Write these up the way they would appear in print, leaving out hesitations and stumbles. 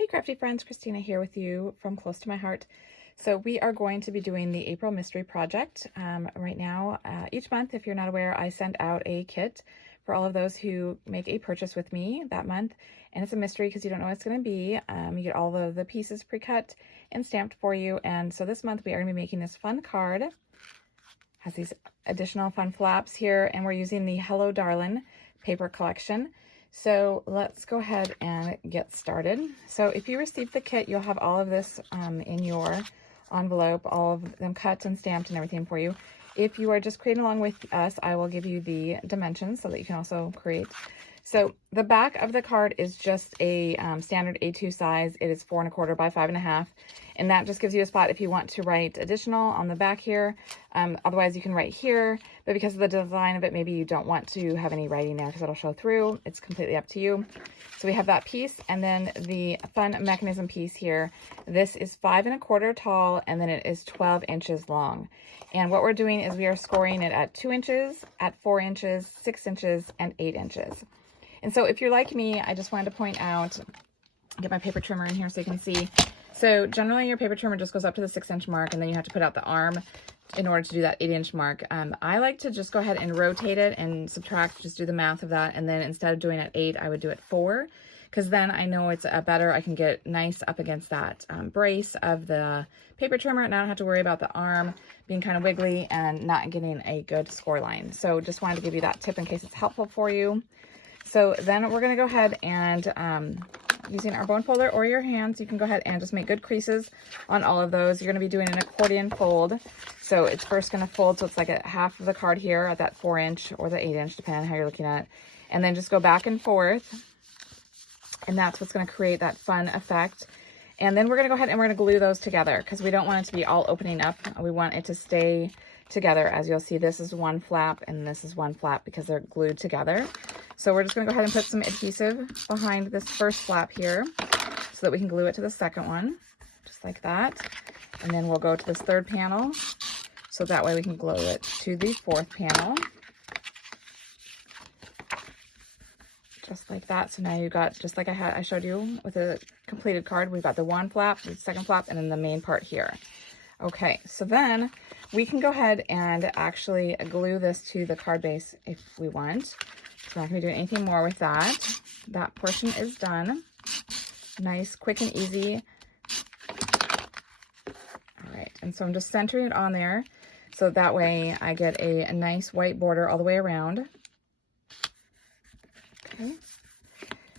Hey crafty friends, Christina here with you from Close to My Heart. So we are going to be doing the April Mystery Project right now. Each month, if you're not aware, I send out a kit for all of those who make a purchase with me that month. And it's a mystery because you don't know what it's going to be. You get all of the pieces pre-cut and stamped for you. And so this month we are going to be making this fun card. Has these additional fun flaps here, and we're using the Hello Darlin' paper collection. So let's go ahead and get started. So if you received the kit, you'll have all of this in your envelope, all of them cut and stamped and everything for you. If you are just creating along with us, I will give you the dimensions so that you can also create. So the back of the card is just a standard A2 size. It is 4 1/4 by 5 1/2. And that just gives you a spot if you want to write additional on the back here. Otherwise you can write here, but because of the design of it, maybe you don't want to have any writing there because it'll show through. It's completely up to you. So we have that piece, and then the fun mechanism piece here. This is 5 1/4 tall, and then it is 12 inches long. And what we're doing is we are scoring it at 2 inches, at 4 inches, 6 inches, and 8 inches. And so if you're like me, I just wanted to point out, get my paper trimmer in here so you can see. So generally your paper trimmer just goes up to the 6-inch mark, and then you have to put out the arm in order to do that 8-inch mark. I like to just go ahead and rotate it and subtract, just do the math of that. And then instead of doing it at 8, I would do it 4, because then I know it's better. I can get nice up against that brace of the paper trimmer, and I don't have to worry about the arm being kind of wiggly and not getting a good score line. So just wanted to give you that tip in case it's helpful for you. So then we're going to go ahead and using our bone folder or your hands, you can go ahead and just make good creases on all of those. You're going to be doing an accordion fold. So it's first going to fold, so it's like a half of the card here at that 4-inch or the 8-inch, depending on how you're looking at it. And then just go back and forth. And that's what's going to create that fun effect. And then we're going to go ahead and we're going to glue those together because we don't want it to be all opening up. We want it to stay together. As you'll see, this is one flap and this is one flap because they're glued together. So we're just going to go ahead and put some adhesive behind this first flap here so that we can glue it to the second one, just like that. And then we'll go to this third panel, so that way we can glue it to the fourth panel. Just like that. So now you got, just like I showed you with a completed card, we've got the one flap, the second flap, and then the main part here. Okay, so then we can go ahead and actually glue this to the card base if we want. So we're not going to be doing anything more with that. That portion is done. Nice, quick, and easy. All right, and so I'm just centering it on there so that way I get a nice white border all the way around. Okay.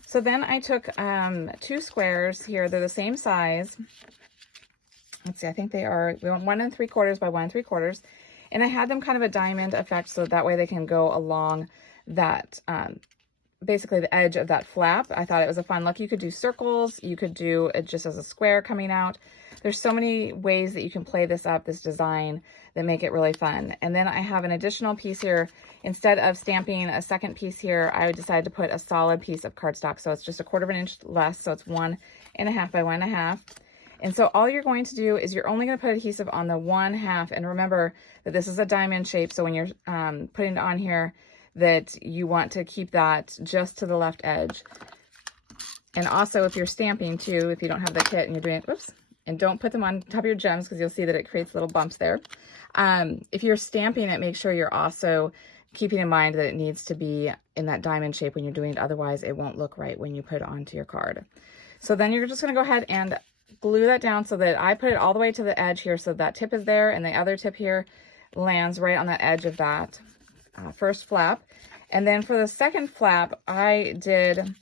So then I took 2 squares here. They're the same size. Let's see, I think they are 1 3/4 by 1 3/4. And I had them kind of a diamond effect so that way they can go along that, basically the edge of that flap. I thought it was a fun look. You could do circles. You could do it just as a square coming out. There's so many ways that you can play this up, this design, that make it really fun. And then I have an additional piece here. Instead of stamping a second piece here, I decided to put a solid piece of cardstock. So it's just 1/4 inch less. So it's 1 1/2 by 1 1/2. And so all you're going to do is you're only going to put adhesive on the 1/2. And remember that this is a diamond shape. So when you're putting it on here, that you want to keep that just to the left edge. And also if you're stamping too, if you don't have the kit and you're doing it, whoops, and don't put them on top of your gems because you'll see that it creates little bumps there. If you're stamping it, make sure you're also keeping in mind that it needs to be in that diamond shape when you're doing it. Otherwise it won't look right when you put it onto your card. So then you're just going to go ahead and glue that down so that I put it all the way to the edge here. So that tip is there and the other tip here lands right on that edge of that first flap. And then for the second flap, I did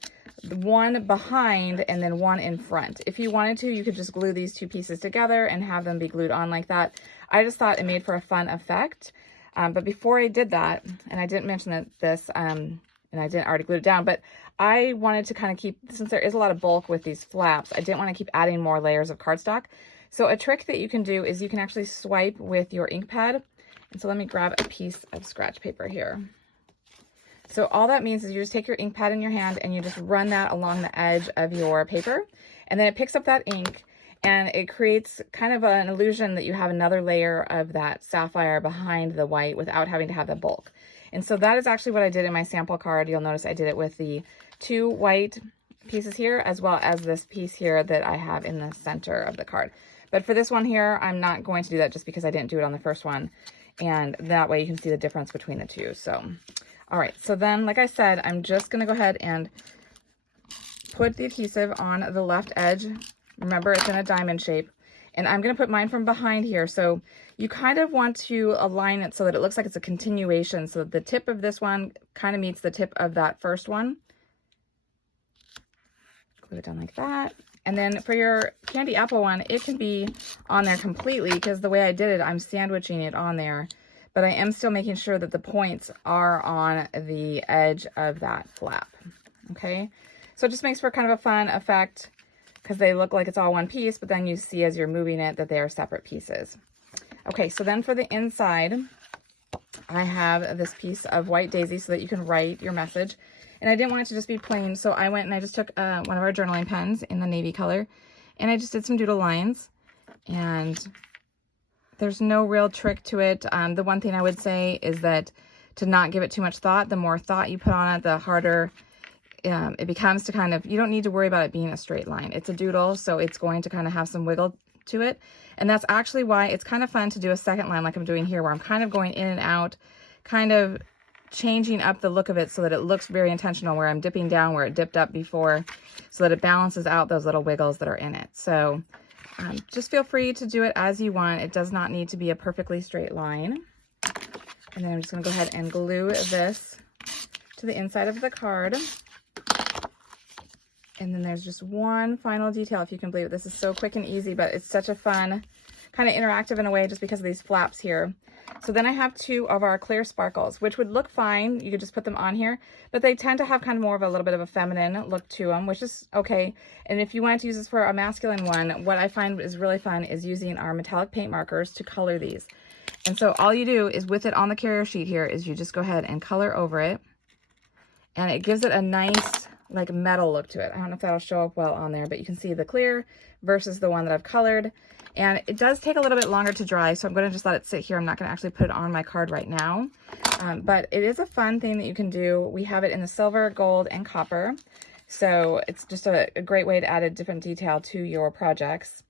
one behind and then one in front. If you wanted to, you could just glue these 2 pieces together and have them be glued on like that. I just thought it made for a fun effect. But before I did that, and I didn't mention this, and I didn't already glue it down, but I wanted to kind of keep, since there is a lot of bulk with these flaps, I didn't want to keep adding more layers of cardstock. So a trick that you can do is you can actually swipe with your ink pad. And so let me grab a piece of scratch paper here. So all that means is you just take your ink pad in your hand and you just run that along the edge of your paper. And then it picks up that ink and it creates kind of an illusion that you have another layer of that sapphire behind the white without having to have the bulk. And so that is actually what I did in my sample card. You'll notice I did it with the 2 white pieces here, as well as this piece here that I have in the center of the card. But for this one here, I'm not going to do that just because I didn't do it on the first one. And that way you can see the difference between the two. So, all right. So then, like I said, I'm just going to go ahead and put the adhesive on the left edge. Remember, it's in a diamond shape. And I'm going to put mine from behind here. So you kind of want to align it so that it looks like it's a continuation. So the tip of this one kind of meets the tip of that first one. Glue it down like that. And then for your candy apple one, it can be on there completely because the way I did it, I'm sandwiching it on there. But I am still making sure that the points are on the edge of that flap. Okay. So it just makes for kind of a fun effect, because they look like it's all one piece, but then you see as you're moving it that they are separate pieces. Okay, so then for the inside, I have this piece of white daisy so that you can write your message. And I didn't want it to just be plain, so I went and I just took one of our journaling pens in the navy color, and I just did some doodle lines. And there's no real trick to it. The one thing I would say is that to not give it too much thought. The more thought you put on it, the harder it becomes to kind of, you don't need to worry about it being a straight line. It's a doodle, so it's going to kind of have some wiggle to it. And that's actually why it's kind of fun to do a second line like I'm doing here, where I'm kind of going in and out, kind of changing up the look of it so that it looks very intentional, where I'm dipping down where it dipped up before, so that it balances out those little wiggles that are in it. So just feel free to do it as you want. It does not need to be a perfectly straight line. And then I'm just going to go ahead and glue this to the inside of the card. And then there's just one final detail, if you can believe it. This is so quick and easy, but it's such a fun, kind of interactive in a way just because of these flaps here. So then I have two of our clear sparkles, which would look fine. You could just put them on here, but they tend to have kind of more of a little bit of a feminine look to them, which is okay. And if you wanted to use this for a masculine one, what I find is really fun is using our metallic paint markers to color these. And so all you do is with it on the carrier sheet here is you just go ahead and color over it. And it gives it a nice like metal look to it. I don't know if that'll show up well on there, but you can see the clear versus the one that I've colored. And it does take a little bit longer to dry, so I'm going to just let it sit here. I'm not going to actually put it on my card right now. But it is a fun thing that you can do. We have it in the silver, gold, and copper. So it's just a great way to add a different detail to your projects.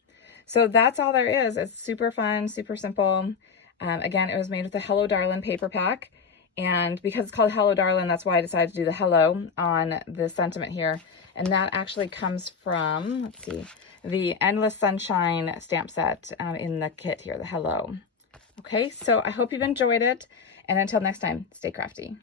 So that's all there is. It's super fun, super simple. Again, it was made with the Hello Darlin paper pack. And because it's called Hello Darlin, that's why I decided to do the hello on the sentiment here. And that actually comes from, let's see, the Endless Sunshine stamp set in the kit here, the hello. Okay, so I hope you've enjoyed it. And until next time, stay crafty.